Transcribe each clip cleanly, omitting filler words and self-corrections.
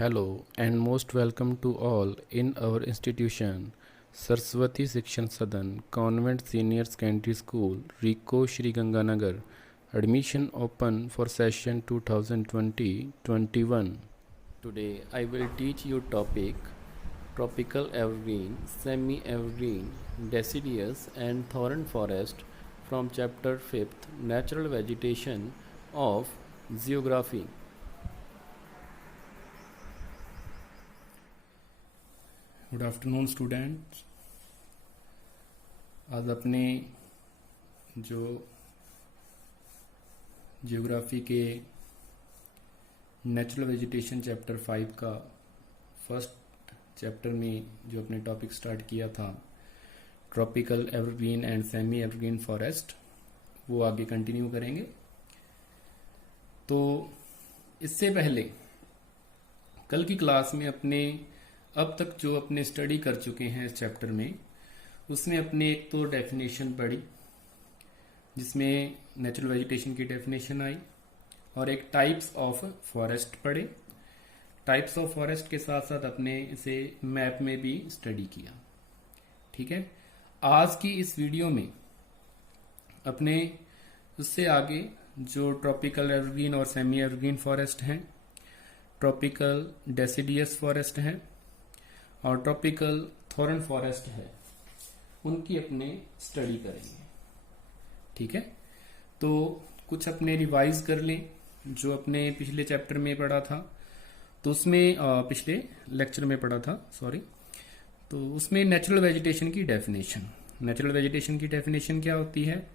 Hello and most welcome to all in our institution, Saraswati Shikshan Sadan, Convent Senior Secondary School, Rico Shri Ganganagar. Admission open for session 2020-21. Today I will teach you topic tropical evergreen, semi-evergreen, deciduous and thorn forest from chapter 5th Natural Vegetation of Geography. Good afternoon students. आज अपने जो geography के natural vegetation chapter 5 का first chapter में जो अपने topic start किया था tropical evergreen and semi evergreen forest, वो आगे कंटिन्यू करेंगे। तो इससे पहले कल की क्लास में अपने अब तक जो अपने स्टडी कर चुके हैं इस चैप्टर में, उसमें अपने एक तो डेफिनेशन पढ़ी जिसमें नेचुरल वेजिटेशन की डेफिनेशन आई और एक टाइप्स ऑफ फॉरेस्ट पढ़े। टाइप्स ऑफ फॉरेस्ट के साथ साथ अपने इसे मैप में भी स्टडी किया। ठीक है, आज की इस वीडियो में अपने उससे आगे जो ट्रॉपिकल एवरग्रीन और सेमी एवरग्रीन फॉरेस्ट हैं, ट्रॉपिकल डेसिडियस फॉरेस्ट हैं और ट्रॉपिकल थॉर्न फॉरेस्ट है, उनकी अपने स्टडी करेंगे। ठीक है, तो कुछ अपने रिवाइज कर लें जो अपने पिछले चैप्टर में पढ़ा था, तो उसमें पिछले लेक्चर में पढ़ा था सॉरी। तो उसमें नेचुरल वेजिटेशन की डेफिनेशन, नेचुरल वेजिटेशन की डेफिनेशन क्या होती है?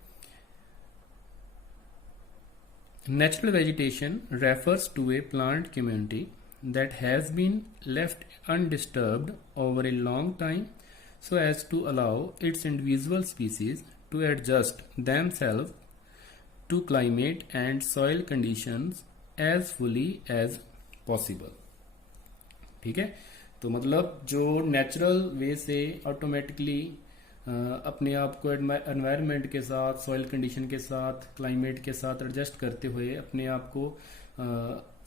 Natural vegetation refers to a plant community that has been left undisturbed over a long time so as to allow its individual species to adjust themselves to climate and soil conditions as fully as possible। ठीक है, तो मतलब जो natural way से automatically अपने आप को environment के साथ, सॉइल कंडीशन के साथ, क्लाइमेट के साथ एडजस्ट करते हुए अपने आप को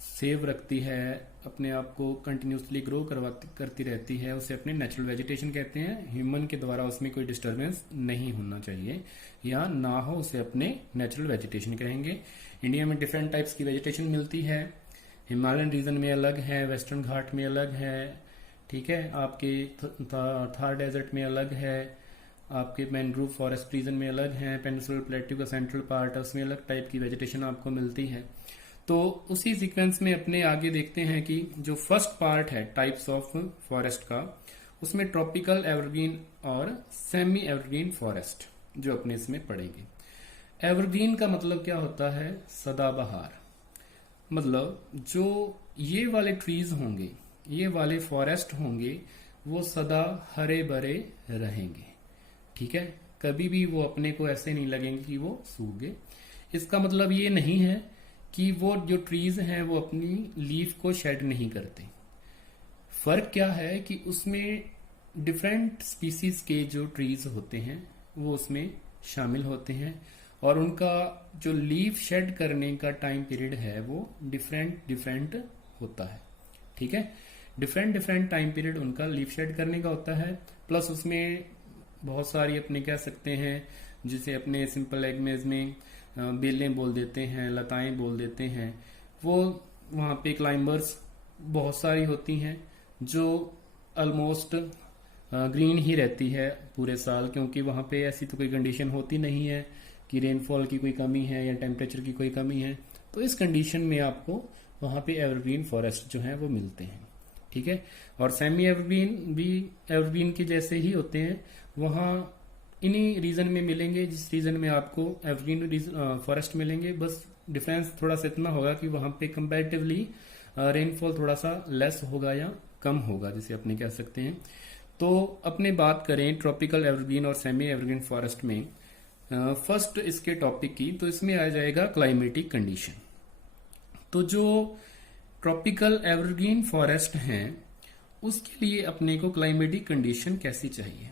सेव रखती है, अपने आप को कंटिन्यूसली ग्रो करती रहती है, उसे अपने नेचुरल वेजिटेशन कहते हैं। ह्यूमन के द्वारा उसमें कोई डिस्टरबेंस नहीं होना चाहिए या ना हो, उसे अपने नेचुरल वेजिटेशन कहेंगे। इंडिया में डिफरेंट टाइप्स की वेजिटेशन मिलती है। हिमालयन रीजन में अलग है, वेस्टर्न घाट में अलग है, ठीक है, आपके थार डेजर्ट में अलग है, आपके मैनग्रोव फॉरेस्ट रीजन में अलग है, पेनिनसुलर प्लेट्यू का सेंट्रल पार्ट है उसमें अलग टाइप की वेजिटेशन आपको मिलती है। तो उसी सीक्वेंस में अपने आगे देखते हैं कि जो फर्स्ट पार्ट है टाइप्स ऑफ फॉरेस्ट का, उसमें ट्रॉपिकल एवरग्रीन और सेमी एवरग्रीन फॉरेस्ट जो अपने इसमें पड़ेगी। एवरग्रीन का मतलब क्या होता है? सदाबहार। मतलब जो ये वाले ट्रीज होंगे, ये वाले फॉरेस्ट होंगे, वो सदा हरे भरे रहेंगे। ठीक है, कभी भी वो अपने को ऐसे नहीं लगेंगे कि वो सूख गए। इसका मतलब ये नहीं है कि वो जो ट्रीज हैं वो अपनी लीफ को शेड नहीं करते। फर्क क्या है कि उसमें डिफरेंट स्पीसीज के जो ट्रीज होते हैं वो उसमें शामिल होते हैं और उनका जो लीफ शेड करने का टाइम पीरियड है वो डिफरेंट होता है। ठीक है, डिफरेंट टाइम पीरियड उनका लीफ शेड करने का होता है। प्लस उसमें बहुत सारी अपने कह सकते हैं जिसे अपने सिंपल लैंग्वेज में बेलें बोल देते हैं, लताएं बोल देते हैं, वो वहाँ पे क्लाइंबर्स बहुत सारी होती हैं जो ऑलमोस्ट ग्रीन ही रहती है पूरे साल, क्योंकि वहाँ पे ऐसी तो कोई कंडीशन होती नहीं है कि रेनफॉल की कोई कमी है या टेम्परेचर की कोई कमी है। तो इस कंडीशन में आपको वहाँ पे एवरग्रीन फॉरेस्ट जो है वो मिलते हैं। ठीक है, और सेमी एवरग्रीन भी एवरग्रीन के जैसे ही होते हैं, वहाँ इन्हीं रीजन में मिलेंगे जिस रीजन में आपको एवरग्रीन फॉरेस्ट मिलेंगे। बस डिफरेंस थोड़ा सा इतना होगा कि वहां पे कंपैरेटिवली रेनफॉल थोड़ा सा लेस होगा या कम होगा, जिसे अपने कह सकते हैं। तो अपने बात करें ट्रॉपिकल एवरग्रीन और सेमी एवरग्रीन फॉरेस्ट में फर्स्ट इसके टॉपिक की, तो इसमें आ जाएगा क्लाइमेटिक कंडीशन। तो जो ट्रॉपिकल एवरग्रीन फॉरेस्ट हैं उसके लिए अपने को क्लाइमेटिक कंडीशन कैसी चाहिए?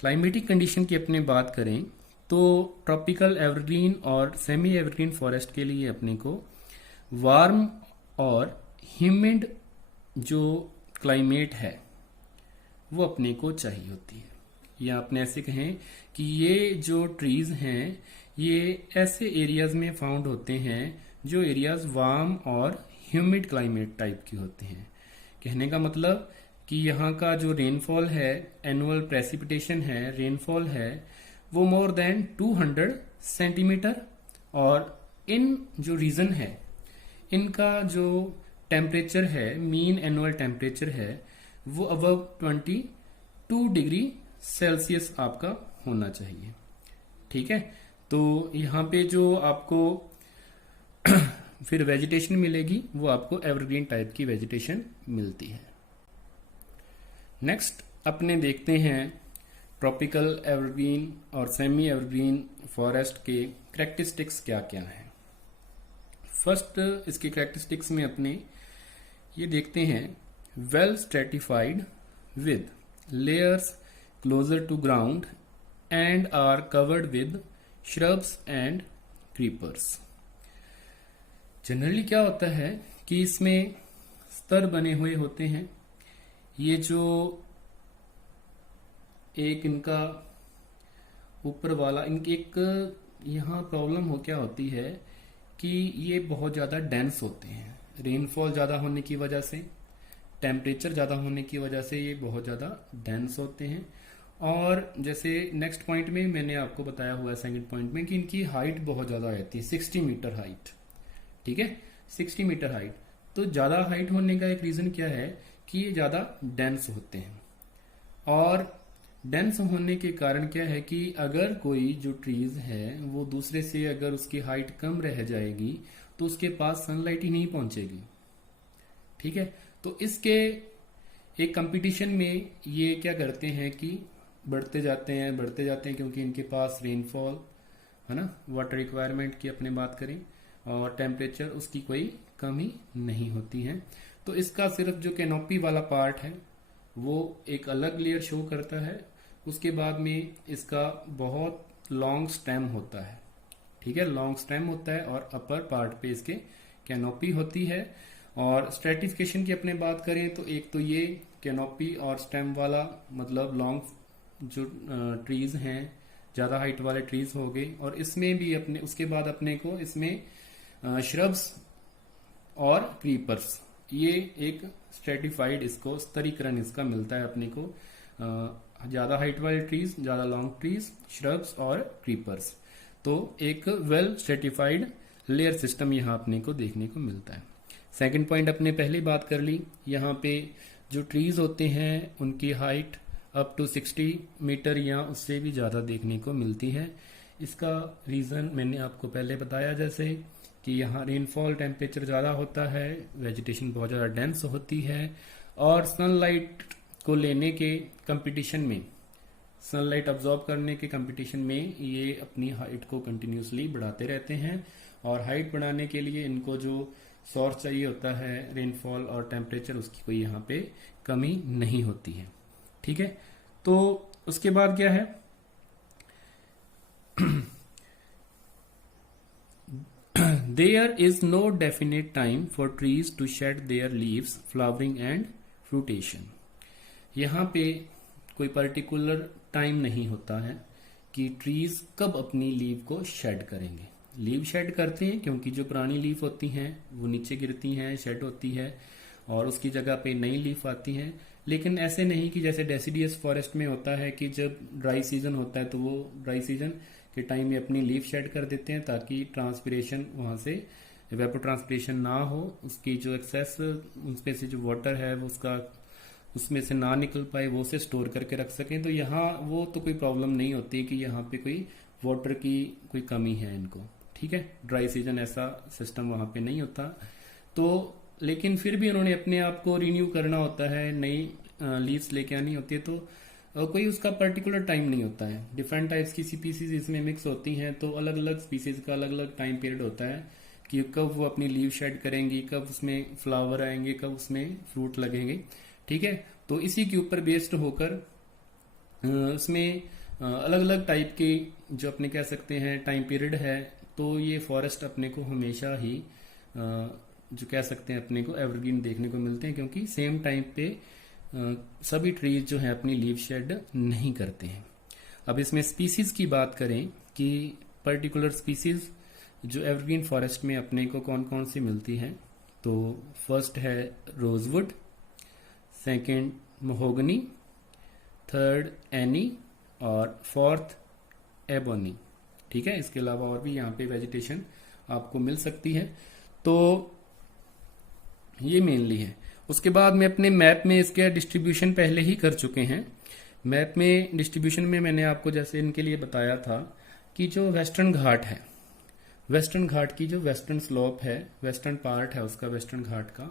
क्लाइमेटिक कंडीशन की अपने बात करें तो ट्रॉपिकल एवरग्रीन और सेमी एवरग्रीन फॉरेस्ट के लिए अपने को वार्म और ह्यूमिड जो क्लाइमेट है वो अपने को चाहिए होती है, या अपने ऐसे कहें कि ये जो ट्रीज हैं ये ऐसे एरियाज में फाउंड होते हैं जो एरियाज वार्म और ह्यूमिड क्लाइमेट टाइप की होते हैं। कहने का मतलब कि यहाँ का जो रेनफॉल है, एनुअल प्रेसिपिटेशन है, रेनफॉल है, वो मोर देन 200 सेंटीमीटर, और इन जो रीजन है इनका जो टेम्परेचर है, मीन एनुअल टेम्परेचर है, वो अबव 22 डिग्री सेल्सियस आपका होना चाहिए। ठीक है, तो यहाँ पे जो आपको फिर वेजिटेशन मिलेगी वो आपको एवरग्रीन टाइप की वेजिटेशन मिलती है। नेक्स्ट अपने देखते हैं ट्रॉपिकल एवरग्रीन और सेमी एवरग्रीन फॉरेस्ट के कैरेक्टरिस्टिक्स क्या क्या हैं। फर्स्ट इसके कैरेक्टरिस्टिक्स में अपने ये देखते हैं, well stratified with layers closer to ground and are covered with shrubs and creepers. Generally क्या होता है कि इसमें स्तर बने हुए होते हैं। ये जो एक इनका ऊपर वाला एक यहाँ प्रॉब्लम हो क्या होती है कि ये बहुत ज़्यादा डेंस होते हैं। रेनफॉल ज़्यादा होने की वजह से, टेम्परेचर ज़्यादा होने की वजह से ये बहुत ज़्यादा डेंस होते हैं। और जैसे नेक्स्ट पॉइंट में मैंने आपको बताया हुआ है, सेकंड पॉइंट में, कि इनकी हाइट बहुत ज़्यादा रहती है, 60 मीटर हाइट। ठीक है, 60 मीटर हाइट। तो ज़्यादा हाइट होने का एक रीज़न क्या है कि ये ज़्यादा डेंस होते हैं। और डेंस होने के कारण क्या है कि अगर कोई जो ट्रीज है वो दूसरे से अगर उसकी हाइट कम रह जाएगी तो उसके पास सनलाइट ही नहीं पहुंचेगी। ठीक है, तो इसके एक कंपटीशन में ये क्या करते हैं कि बढ़ते जाते हैं क्योंकि इनके पास रेनफॉल है ना, वाटर रिक्वायरमेंट की अपने बात करें, और टेम्परेचर उसकी कोई कमी नहीं होती है। तो इसका सिर्फ जो कैनोपी वाला पार्ट है वो एक अलग लेयर शो करता है। उसके बाद में इसका बहुत लॉन्ग स्टेम होता है। ठीक है, लॉन्ग स्टेम होता है और अपर पार्ट पे इसके कैनोपी होती है। और स्ट्रेटिफिकेशन की अपने बात करें तो एक तो ये कैनोपी और स्टेम वाला मतलब लॉन्ग जो ट्रीज हैं, ज्यादा हाइट वाले ट्रीज हो गए, और इसमें भी अपने उसके बाद अपने को इसमें श्रब्स और क्रीपर्स, ये एक स्ट्रेटिफाइड इसको स्तरीकरण इसका मिलता है अपने को। ज्यादा हाइट वाले ट्रीज, ज्यादा लॉन्ग ट्रीज, श्रब्स और क्रीपर्स। तो एक वेल स्ट्रेटिफाइड लेयर सिस्टम यहाँ अपने को देखने को मिलता है। सेकंड पॉइंट अपने पहले बात कर ली, यहाँ पे जो ट्रीज होते हैं उनकी हाइट अप टू 60 मीटर या उससे भी ज्यादा देखने को मिलती है। इसका रीजन मैंने आपको पहले बताया, जैसे कि यहाँ रेनफॉल टेम्परेचर ज्यादा होता है, वेजिटेशन बहुत ज्यादा डेंस होती है, और सनलाइट को लेने के कंपटीशन में, सनलाइट अब्जॉर्ब करने के कंपटीशन में ये अपनी हाइट को कंटिन्यूसली बढ़ाते रहते हैं। और हाइट बढ़ाने के लिए इनको जो सोर्स चाहिए होता है रेनफॉल और टेम्परेचर, उसकी कोई यहाँ पे कमी नहीं होती है। ठीक है, तो उसके बाद क्या है there is no definite time for trees to shed their leaves, flowering and fruition. यहाँ पे कोई पर्टिकुलर टाइम नहीं होता है कि ट्रीज कब अपनी लीव को शेड करेंगे। लीव शेड करते हैं क्योंकि जो पुरानी लीफ होती हैं वो नीचे गिरती हैं, शेड होती है, और उसकी जगह पे नई लीफ आती हैं। लेकिन ऐसे नहीं कि जैसे डेसिडियस फॉरेस्ट में होता है कि जब ड्राई सीजन होता है तो वो ड्राई सीजन के टाइम में अपनी लीफ शेड कर देते हैं ताकि ट्रांसपिरेशन वहां से वेपो ट्रांसपिरेशन ना हो, उसकी जो एक्सेस उसमें से जो वाटर है वो उसका उसमें से ना निकल पाए, वो उसे स्टोर करके रख सकें। तो यहाँ वो तो कोई प्रॉब्लम नहीं होती कि यहाँ पे कोई वाटर की कोई कमी है इनको। ठीक है, ड्राई सीजन ऐसा सिस्टम वहां पे नहीं होता। तो लेकिन फिर भी उन्होंने अपने आप को रिन्यू करना होता है, नई लीव्स लेके आनी होती है, तो कोई उसका पर्टिकुलर टाइम नहीं होता है। डिफरेंट टाइप्स की स्पीसीज इसमें मिक्स होती हैं, तो अलग अलग स्पीसीज का अलग अलग टाइम पीरियड होता है कि कब वो अपनी लीव शेड करेंगी, कब उसमें फ्लावर आएंगे, कब उसमें फ्रूट लगेंगे। ठीक है, तो इसी के ऊपर बेस्ड होकर उसमें अलग अलग टाइप के जो अपने कह सकते हैं टाइम पीरियड है। तो ये फॉरेस्ट अपने को हमेशा ही जो कह सकते हैं अपने को एवरग्रीन देखने को मिलते हैं, क्योंकि सेम टाइम पे सभी ट्रीज जो है अपनी लीव शेड नहीं करते हैं। अब इसमें स्पीसीज की बात करें कि पर्टिकुलर स्पीसीज जो एवरग्रीन फॉरेस्ट में अपने को कौन कौन सी मिलती है, तो फर्स्ट है rosewood, second mahogany, third any और फोर्थ एबोनी। ठीक है, इसके अलावा और भी यहाँ पे वेजिटेशन आपको मिल सकती है। तो ये मेनली है। उसके बाद में अपने मैप में इसके डिस्ट्रीब्यूशन पहले ही कर चुके हैं। मैप में डिस्ट्रीब्यूशन में मैंने आपको जैसे इनके लिए बताया था कि जो वेस्टर्न घाट है, वेस्टर्न घाट की जो वेस्टर्न स्लोप है, वेस्टर्न पार्ट है उसका, वेस्टर्न घाट का,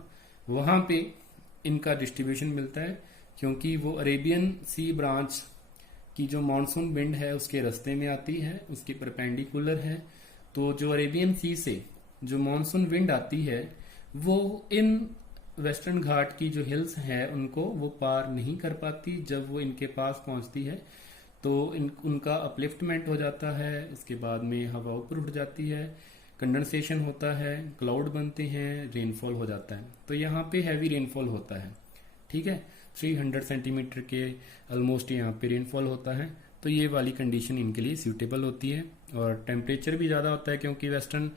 वहां पे इनका डिस्ट्रीब्यूशन मिलता है, क्योंकि वो अरेबियन सी ब्रांच की जो मानसून विंड है उसके रास्ते में आती है, उसकी परपेंडिकुलर है। तो जो अरेबियन सी से जो मानसून विंड आती है वो इन वेस्टर्न घाट की जो हिल्स हैं उनको वो पार नहीं कर पाती। जब वो इनके पास पहुंचती है तो उनका अपलिफ्टमेंट हो जाता है, उसके बाद में हवा ऊपर उठ जाती है, कंडेंसेशन होता है, क्लाउड बनते हैं, रेनफॉल हो जाता है। तो यहाँ पे हैवी रेनफॉल होता है। ठीक है, 300 सेंटीमीटर के ऑलमोस्ट यहाँ पे रेनफॉल होता है। तो ये वाली कंडीशन इनके लिए सूटेबल होती है। और टेम्परेचर भी ज़्यादा होता है, क्योंकि वेस्टर्न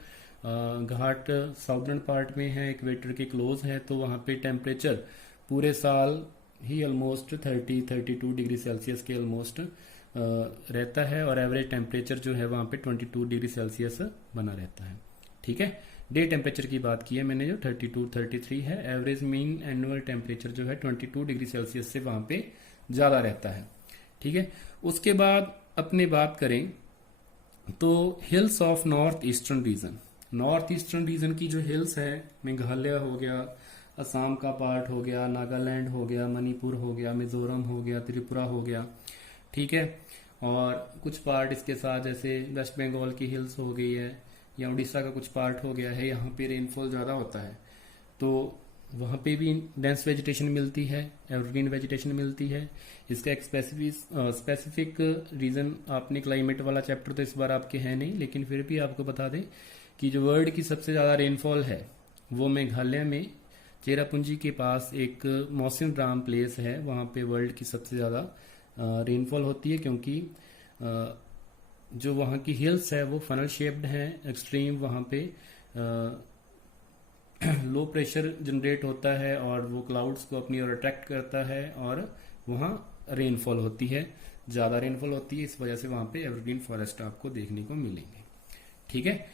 घाट साउदर्न पार्ट में है, इक्वेटर के क्लोज है, तो वहाँ पे टेम्परेचर पूरे साल ही ऑलमोस्ट 30-32 डिग्री सेल्सियस के ऑलमोस्ट रहता है, और एवरेज टेम्परेचर जो है वहाँ पे 22 डिग्री सेल्सियस बना रहता है। ठीक है, डे टेम्परेचर की बात की है मैंने जो 32-33 है, एवरेज मीन एनुअल टेम्परेचर जो है 22 डिग्री सेल्सियस से वहाँ पे ज़्यादा रहता है। ठीक है, उसके बाद अपने बात करें तो hills of north eastern region, north eastern region की जो हिल्स है, मेघालय हो गया, असम का पार्ट हो गया, नागालैंड हो गया, मणिपुर हो गया, मिजोरम हो गया, त्रिपुरा हो गया। ठीक है, और कुछ पार्ट इसके साथ जैसे वेस्ट बंगाल की हिल्स हो गई है, या उड़ीसा का कुछ पार्ट हो गया है, यहाँ पे रेनफॉल ज़्यादा होता है, तो वहाँ पे भी डेंस वेजिटेशन मिलती है, एवरग्रीन वेजिटेशन मिलती है। इसका एक स्पेसिफिक रीजन, आपने क्लाइमेट वाला चैप्टर तो इस बार आपके है नहीं, लेकिन फिर भी आपको बता दें कि जो वर्ल्ड की सबसे ज़्यादा रेनफॉल है वो मेघालय में चेरापूंजी के पास एक मौसिन राम प्लेस है, वहाँ पे वर्ल्ड की सबसे ज़्यादा रेनफॉल होती है, क्योंकि जो वहाँ की हिल्स है वो फनल शेप्ड है, एक्सट्रीम वहाँ पे लो प्रेशर जनरेट होता है और वो क्लाउड्स को अपनी ओर अट्रैक्ट करता है, और वहाँ रेनफॉल होती है, ज़्यादा रेनफॉल होती है, इस वजह से वहाँ पे एवरग्रीन फॉरेस्ट आपको देखने को मिलेंगे। ठीक है,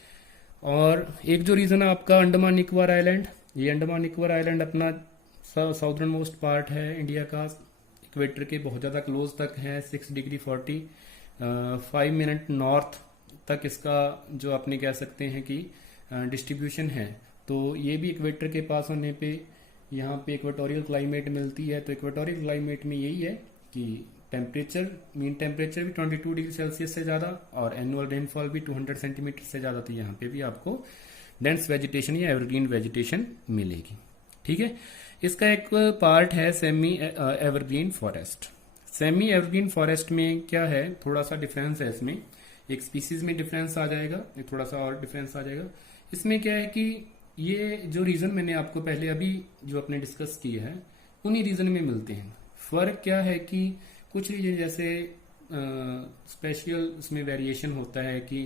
और एक जो रीजन है आपका अंडमान निकोबार आइलैंड, ये अंडमान निकोबार आइलैंड अपना साउदर्न मोस्ट पार्ट है इंडिया का, इक्वेटर के बहुत ज़्यादा क्लोज तक है, 6 डिग्री 45 मिनट नॉर्थ तक इसका जो आपने कह सकते हैं कि डिस्ट्रीब्यूशन है। तो ये भी इक्वेटर के पास होने पे यहाँ पे इक्वेटोरियल क्लाइमेट मिलती है। तो इक्वेटोरियल क्लाइमेट में यही है कि टेम्परेचर, मीन टेम्परेचर भी 22 डिग्री सेल्सियस से ज़्यादा और एनुअल रेनफॉल भी 200 सेंटीमीटर से ज़्यादा, तो यहाँ पे भी आपको डेंस वेजिटेशन या एवरग्रीन वेजिटेशन मिलेगी। ठीक है, इसका एक पार्ट है semi evergreen forest. Semi evergreen forest में क्या है, थोड़ा सा डिफरेंस है इसमें, एक स्पीसीज में डिफरेंस आ जाएगा, एक थोड़ा सा और डिफरेंस आ जाएगा। इसमें क्या है कि ये जो रीजन मैंने आपको पहले अभी जो अपने डिस्कस किया है उन्हीं रीजन में मिलते हैं। फर्क क्या है कि कुछ रीजन जैसे स्पेशल उसमें वेरिएशन होता है कि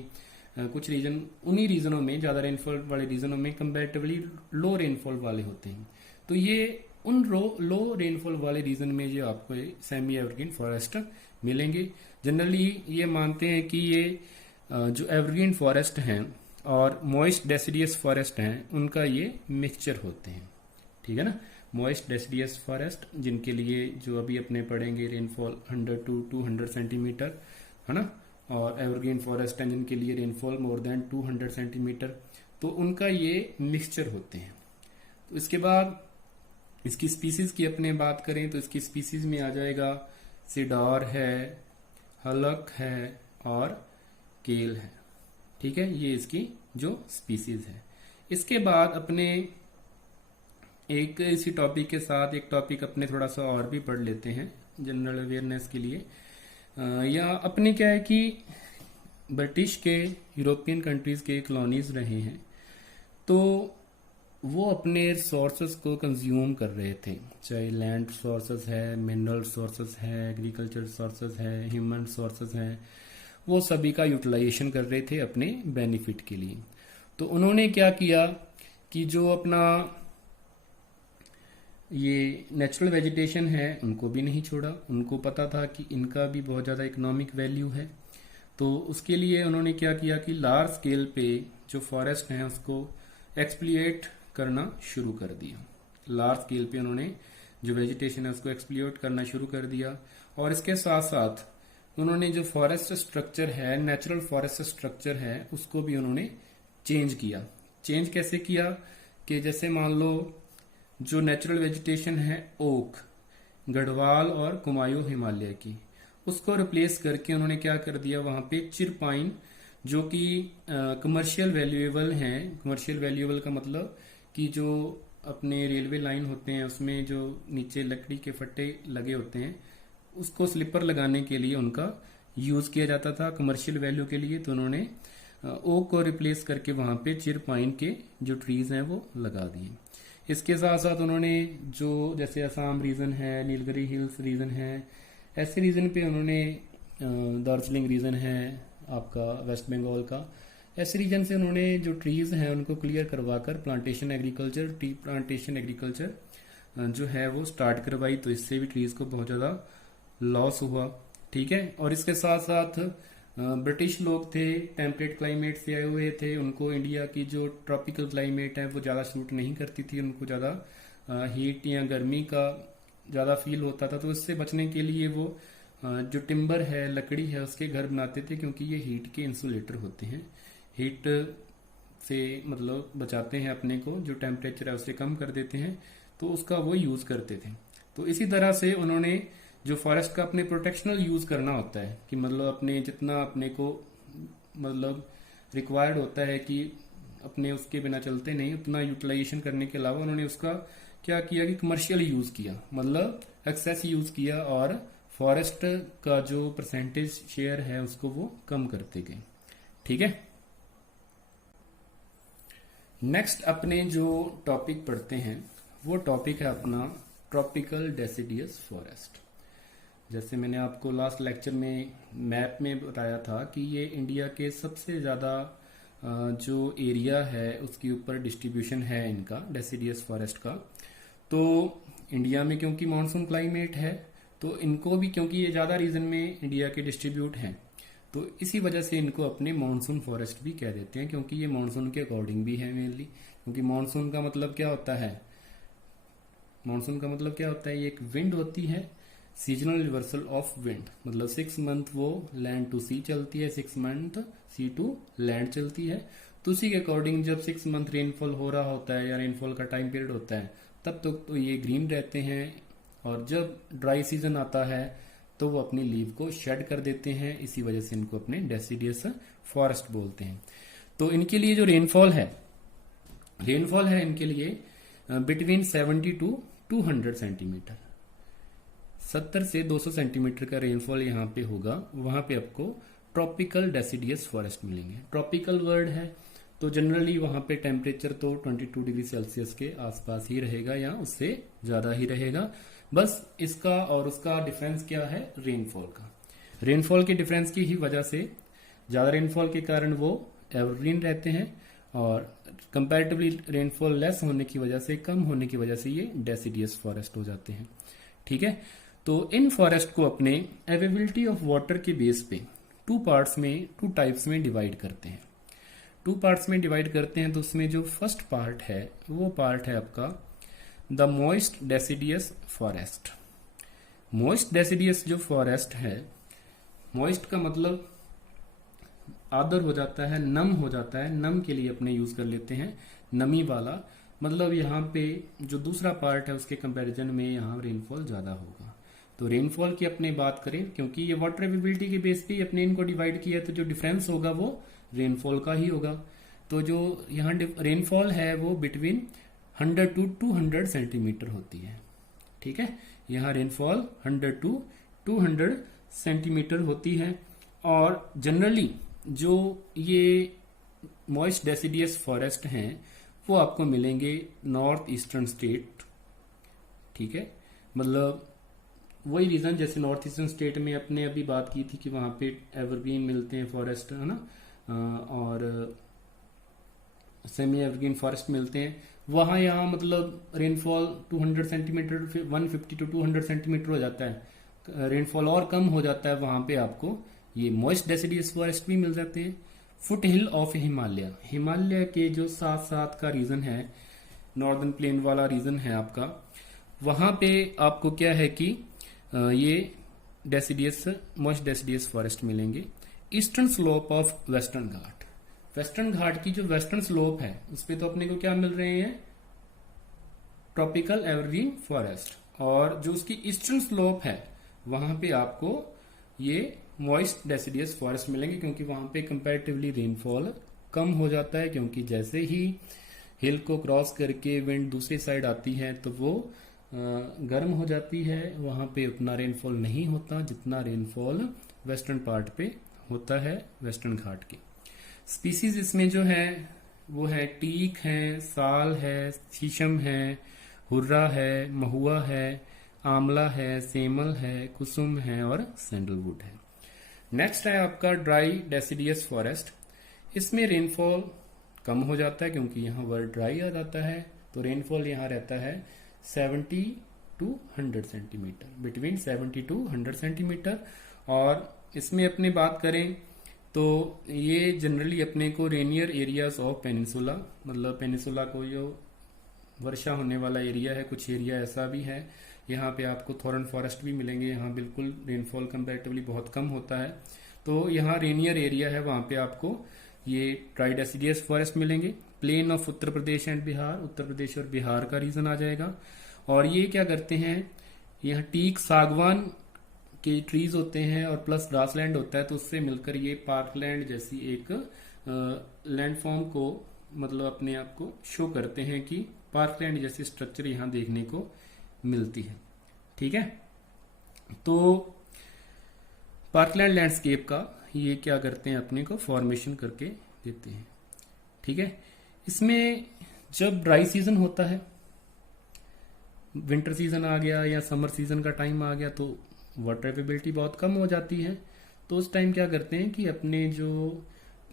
कुछ रीजन उन्हीं रीजनों में, ज्यादा रेनफॉल वाले रीजनों में कंपैरेटिवली लो रेनफॉल वाले होते हैं। तो ये उन लो रेनफॉल वाले रीजन में जो आपको सेमी एवरग्रीन फॉरेस्ट मिलेंगे। जनरली ये मानते हैं कि ये जो एवरग्रीन फॉरेस्ट हैं और मॉइस्ट डेसिडियस फॉरेस्ट हैं उनका ये मिक्सचर होते हैं। ठीक है ना, मॉइस्ट डेसिडियस फॉरेस्ट जिनके लिए जो अभी अपने पढ़ेंगे रेनफॉल 100 to 200 सेंटीमीटर है ना, और एवरग्रीन फॉरेस्ट हैं जिनके लिए रेनफॉल मोर देन 200 सेंटीमीटर, तो उनका ये मिक्सचर होते हैं। तो इसके बाद इसकी स्पीसीज की अपने बात करें तो इसकी स्पीसीज में आ जाएगा सिडॉर है, हलक है और केल है। ठीक है, ये इसकी जो स्पीसीज है। इसके बाद अपने एक इसी टॉपिक के साथ एक टॉपिक अपने थोड़ा सा और भी पढ़ लेते हैं जनरल अवेयरनेस के लिए। या अपने क्या है कि ब्रिटिश के यूरोपियन कंट्रीज के कॉलोनीज रहे हैं, तो वो अपने रिसोर्सेज को कंज्यूम कर रहे थे, चाहे लैंड रिसोर्सेज है, मिनरल रिसोर्सेज है, एग्रीकल्चर रिसोर्सेज है, ह्यूमन रिसोर्सेज हैं, वो सभी का यूटिलाइजेशन कर रहे थे अपने बेनिफिट के लिए। तो उन्होंने क्या किया कि जो अपना ये नेचुरल वेजिटेशन है उनको भी नहीं छोड़ा। उनको पता था कि इनका भी बहुत ज़्यादा इकोनॉमिक वैल्यू है, तो उसके लिए उन्होंने क्या किया कि लार्ज स्केल पे जो फॉरेस्ट हैं उसको एक्सप्लिएट करना शुरू कर दिया। लार्ज स्केल पे उन्होंने जो वेजिटेशन है उसको एक्सप्लिएट करना शुरू कर दिया। और इसके साथ साथ उन्होंने जो फॉरेस्ट स्ट्रक्चर है, नेचुरल फॉरेस्ट स्ट्रक्चर है, उसको भी उन्होंने चेंज किया। चेंज कैसे किया कि जैसे मान लो जो नेचुरल वेजिटेशन है ओक, गढ़वाल और कुमायूं हिमालय की, उसको रिप्लेस करके उन्होंने क्या कर दिया वहां पे चिर पाइन, जो कि कमर्शियल वैल्यूएबल हैं। कमर्शियल वैल्यूएबल का मतलब कि जो अपने रेलवे लाइन होते हैं उसमें जो नीचे लकड़ी के फट्टे लगे होते हैं उसको स्लीपर लगाने के लिए उनका यूज किया जाता था कमर्शियल वैल्यू के लिए। तो उन्होंने ओक को रिप्लेस करके वहां पे चिर पाइन के जो ट्रीज हैं वो लगा दिए। इसके साथ साथ उन्होंने जो जैसे असम रीजन है, नीलगिरी हिल्स रीजन है, ऐसे रीजन पे उन्होंने दार्जिलिंग रीजन है आपका वेस्ट बंगाल का, ऐसे रीजन से उन्होंने जो ट्रीज हैं उनको क्लियर करवाकर plantation agriculture, tea plantation agriculture जो है वो स्टार्ट करवाई। तो इससे भी ट्रीज को बहुत ज्यादा लॉस हुआ। ठीक है। और इसके साथ साथ ब्रिटिश लोग थे, टेम्परेट क्लाइमेट से आए हुए थे, उनको इंडिया की जो ट्रॉपिकल क्लाइमेट है वो ज़्यादा सूट नहीं करती थी, उनको ज़्यादा हीट या गर्मी का ज़्यादा फील होता था। तो इससे बचने के लिए वो जो टिम्बर है, लकड़ी है, उसके घर बनाते थे, क्योंकि ये हीट के इंसुलेटर होते हैं, हीट से मतलब बचाते हैं अपने को, जो टेम्परेचर है उसे कम कर देते हैं, तो उसका वो यूज करते थे। तो इसी तरह से उन्होंने जो फॉरेस्ट का अपने प्रोटेक्शनल यूज करना होता है कि मतलब अपने जितना अपने को मतलब रिक्वायर्ड होता है कि अपने उसके बिना चलते नहीं, उतना यूटिलाइजेशन करने के अलावा उन्होंने उसका क्या किया कि कमर्शियल यूज किया, मतलब एक्सेस यूज किया, और फॉरेस्ट का जो परसेंटेज शेयर है उसको वो कम करते गए। ठीक है। नेक्स्ट अपने जो टॉपिक पढ़ते हैं वो टॉपिक है अपना ट्रॉपिकल डेसिडियस फॉरेस्ट। जैसे मैंने आपको लास्ट लेक्चर में मैप में बताया था कि ये इंडिया के सबसे ज़्यादा जो एरिया है उसके ऊपर डिस्ट्रीब्यूशन है इनका डेसिडियस फॉरेस्ट का। तो इंडिया में क्योंकि मानसून क्लाइमेट है तो इनको भी, क्योंकि ये ज़्यादा रीजन में इंडिया के डिस्ट्रीब्यूट हैं, तो इसी वजह से इनको अपने मानसून फॉरेस्ट भी कह देते हैं, क्योंकि ये मानसून के अकॉर्डिंग भी है मेनली। क्योंकि मानसून का मतलब क्या होता है, मानसून का मतलब क्या होता है, ये एक विंड होती है, सीजनल रिवर्सल ऑफ विंड, मतलब 6 मंथ वो लैंड टू सी चलती है, 6 मंथ सी टू लैंड चलती है। तो उसी के अकॉर्डिंग जब 6 मंथ रेनफॉल हो रहा होता है या रेनफॉल का टाइम पीरियड होता है तब तक तो ये ग्रीन रहते हैं, और जब ड्राई सीजन आता है तो वो अपनी लीव को शेड कर देते हैं। इसी वजह से इनको अपने डेसिडियस फॉरेस्ट बोलते हैं। तो इनके लिए जो रेनफॉल है इनके लिए बिटवीन 70 टू 200 सेंटीमीटर, 70 से 200 सेंटीमीटर का रेनफॉल यहाँ पे होगा। वहां पे आपको ट्रॉपिकल डेसिडियस फॉरेस्ट मिलेंगे। ट्रॉपिकल वर्ड है तो जनरली वहां पे टेम्परेचर तो 22 डिग्री सेल्सियस के आसपास ही रहेगा या उससे ज्यादा ही रहेगा। बस इसका और उसका डिफरेंस क्या है, रेनफॉल का। रेनफॉल के डिफरेंस की ही वजह से ज्यादा रेनफॉल के कारण वो एवरग्रीन रहते हैं, और कंपैरेटिवली रेनफॉल लेस होने की वजह से, कम होने की वजह से ये डेसिडियस फॉरेस्ट हो जाते हैं। ठीक है। तो इन फॉरेस्ट को अपने अवेलेबिलिटी ऑफ वाटर के बेस पे टू टाइप्स में डिवाइड करते हैं। तो उसमें जो फर्स्ट पार्ट है वो पार्ट है आपका the moist deciduous forest. Moist deciduous जो फॉरेस्ट है, मॉइस्ट का मतलब आदर हो जाता है, नम हो जाता है, नम के लिए अपने यूज कर लेते हैं, नमी वाला, मतलब यहाँ पे जो दूसरा पार्ट है उसके कंपैरिजन में यहाँ रेनफॉल ज्यादा होगा। तो रेनफॉल की अपने बात करें, क्योंकि ये वाटर अवेलेबिलिटी के बेस पे अपने इनको डिवाइड किया, तो जो डिफरेंस होगा वो रेनफॉल का ही होगा। तो जो यहाँ रेनफॉल है वो बिटवीन 100 टू 200 सेंटीमीटर होती है। ठीक है। यहाँ रेनफॉल 100 टू 200 सेंटीमीटर होती है। और जनरली जो ये मॉइस्ट डेसिडियस फॉरेस्ट हैं वो आपको मिलेंगे नॉर्थ ईस्टर्न स्टेट। ठीक है, मतलब वही रीजन जैसे नॉर्थ ईस्टर्न स्टेट में अपने अभी बात की थी कि वहां पे एवरग्रीन मिलते हैं फॉरेस्ट, है ना, और सेमी एवरग्रीन फॉरेस्ट मिलते हैं। वहां यहाँ मतलब रेनफॉल 200 सेंटीमीटर 150 टू 200 सेंटीमीटर हो जाता है, रेनफॉल और कम हो जाता है। वहां पे आपको ये मॉइस्ट डेसिडियस फॉरेस्ट भी मिल जाते हैं। Foot hill of Himalaya, Himalaya के जो साथ साथ का रीजन है, नॉर्दर्न प्लेन वाला रीजन है आपका, वहां पे आपको क्या है कि ये डेसिडियस मॉइस्ट डेसिडियस फॉरेस्ट मिलेंगे। Eastern slope of western Ghat, western Ghat की जो वेस्टर्न स्लोप है उस पे तो अपने को क्या मिल रहे हैं, ट्रॉपिकल एवरग्रीन फॉरेस्ट। और जो उसकी ईस्टर्न स्लोप है वहां पे आपको ये मॉइस्ट डेसिडियस फॉरेस्ट मिलेंगे, क्योंकि वहां पे कंपैरेटिवली रेनफॉल कम हो जाता है, क्योंकि जैसे ही हिल को क्रॉस करके विंड दूसरी साइड आती है तो वो गर्म हो जाती है, वहां पे उतना रेनफॉल नहीं होता जितना रेनफॉल वेस्टर्न पार्ट पे होता है वेस्टर्न घाट के। स्पीसीज इसमें जो है वो है टीक है, साल है, शीशम है, हुर्रा है, महुआ है, आंवला है, सेमल है, कुसुम है और सैंडलवुड है। नेक्स्ट है आपका ड्राई डेसिडियस फॉरेस्ट। इसमें रेनफॉल कम हो जाता है क्योंकि यहाँ वर्ड ड्राई आ जाता है, तो रेनफॉल यहाँ रहता है 70 to 100 centimetre, between 70 to 100 centimetre. और इसमें अपने बात करें तो ये जनरली अपने को रेनियर एरियाज ऑफ पेनिनसुला, मतलब पेनिनसुला को जो वर्षा होने वाला एरिया है, कुछ एरिया ऐसा भी है, यहाँ पे आपको थॉर्न फॉरेस्ट भी मिलेंगे। यहाँ बिल्कुल रेनफॉल कंपैरेटिवली बहुत कम होता है, तो यहाँ रेनियर एरिया है, वहां पे आपको ये ड्राई डेसिडियस फॉरेस्ट मिलेंगे। Plain of Uttar Pradesh and Bihar, Uttar Pradesh और बिहार का रीजन आ जाएगा। और ये क्या करते हैं, यहाँ टीक सागवान के ट्रीज होते हैं और प्लस ग्रासलैंड होता है, तो उससे मिलकर ये पार्कलैंड जैसी एक लैंडफॉर्म को मतलब अपने आप को शो करते हैं कि पार्कलैंड जैसी स्ट्रक्चर यहाँ देखने को मिलती है। ठीक है, तो पार्कलैंड लैंडस्केप का ये क्या करते हैं, अपने को फॉर्मेशन करके देते हैं। ठीक है, इसमें जब ड्राई सीजन होता है, विंटर सीजन आ गया या समर सीजन का टाइम आ गया, तो वाटर अवेलेबिलिटी बहुत कम हो जाती है। तो उस टाइम क्या करते हैं कि अपने जो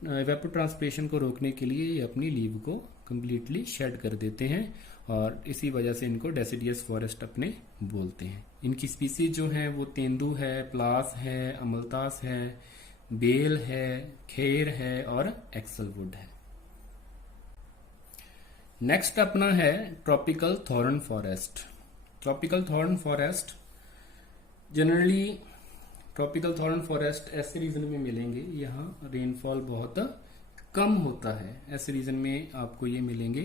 इवेपोट्रांसपिरेशन को रोकने के लिए ये अपनी लीव को कंप्लीटली शेड कर देते हैं, और इसी वजह से इनको डेसिडियस फॉरेस्ट अपने बोलते हैं। इनकी स्पीसीज जो है वो तेंदू है, प्लास है, अमलतास है, बेल है, खेर है और एक्सलवुड है। नेक्स्ट अपना है tropical thorn forest. Tropical thorn forest generally tropical thorn forest ऐसे रीजन में मिलेंगे, यहाँ रेनफॉल बहुत कम होता है, ऐसे रीजन में आपको ये मिलेंगे।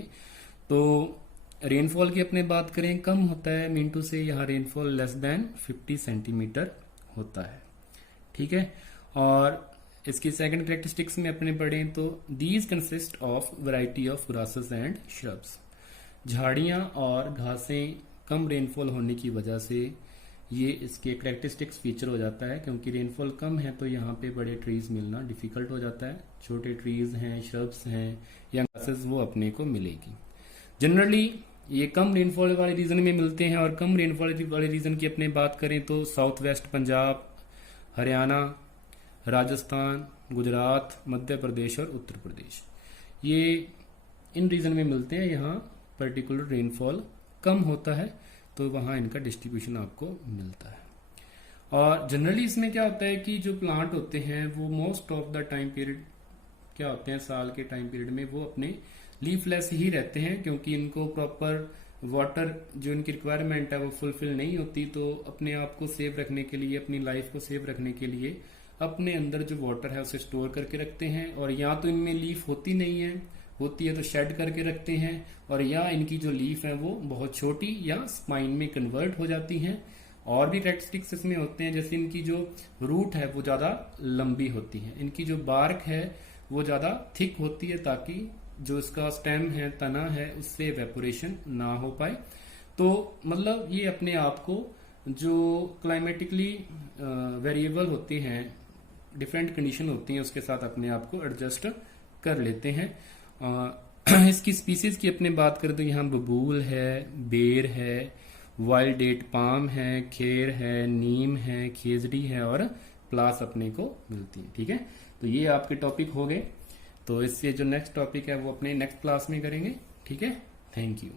तो रेनफॉल की अपने बात करें, कम होता है, मीन से यहाँ रेनफॉल लेस देन 50 सेंटीमीटर होता है। ठीक है, और इसकी सेकंड कैरेक्टरिस्टिक्स में अपने पढ़ें तो these consist of variety of grasses and shrubs. झाड़ियां और घासें कम रेनफॉल होने की वजह से ये इसके कैरेक्टरिस्टिक्स फीचर हो जाता है, क्योंकि रेनफॉल कम है तो यहाँ पे बड़े ट्रीज मिलना डिफिकल्ट हो जाता है। छोटे ट्रीज हैं, श्रब्स हैं या ग्रासेस वो अपने को मिलेगी। जनरली ये कम रेनफॉल वाले रीजन में मिलते हैं, और कम रेनफॉल वाले रीजन की अपने बात करें तो साउथ वेस्ट पंजाब, हरियाणा, राजस्थान, गुजरात, मध्य प्रदेश और उत्तर प्रदेश, ये इन रीजन में मिलते हैं। यहाँ पर्टिकुलर रेनफॉल कम होता है तो वहाँ इनका डिस्ट्रीब्यूशन आपको मिलता है। और जनरली इसमें क्या होता है कि जो प्लांट होते हैं वो most of the time period क्या होते हैं, साल के टाइम पीरियड में वो अपने लीफलेस ही रहते हैं, क्योंकि इनको प्रॉपर वाटर जो इनकी रिक्वायरमेंट है वो फुलफिल नहीं होती। तो अपने आप को सेव रखने के लिए, अपनी लाइफ को सेव रखने के लिए अपने अंदर जो वाटर है उसे स्टोर करके रखते हैं। और या तो इनमें लीफ होती नहीं है, होती है तो शेड करके रखते हैं, और या इनकी जो लीफ है वो बहुत छोटी या स्पाइन में कन्वर्ट हो जाती हैं। और भी कैरेक्टरिस्टिक्स इसमें होते हैं, जैसे इनकी जो रूट है वो ज्यादा लंबी होती है, इनकी जो बार्क है वो ज्यादा थिक होती है, ताकि जो इसका स्टेम है, तना है, उससे इवेपोरेशन ना हो पाए। तो मतलब ये अपने आप को जो क्लाइमेटिकली वेरिएबल होते हैं, डिफरेंट कंडीशन होती हैं, उसके साथ अपने आप को एडजस्ट कर लेते हैं। इसकी स्पीसीज की अपने बात करें तो यहाँ बबूल है, बेर है, वाइल्ड डेट पाम है, खेर है, नीम है, खेजड़ी है और प्लास अपने को मिलती है। ठीक है, तो ये आपके टॉपिक हो गए। तो इससे जो नेक्स्ट टॉपिक है वो अपने नेक्स्ट क्लास में करेंगे। ठीक है, थैंक यू।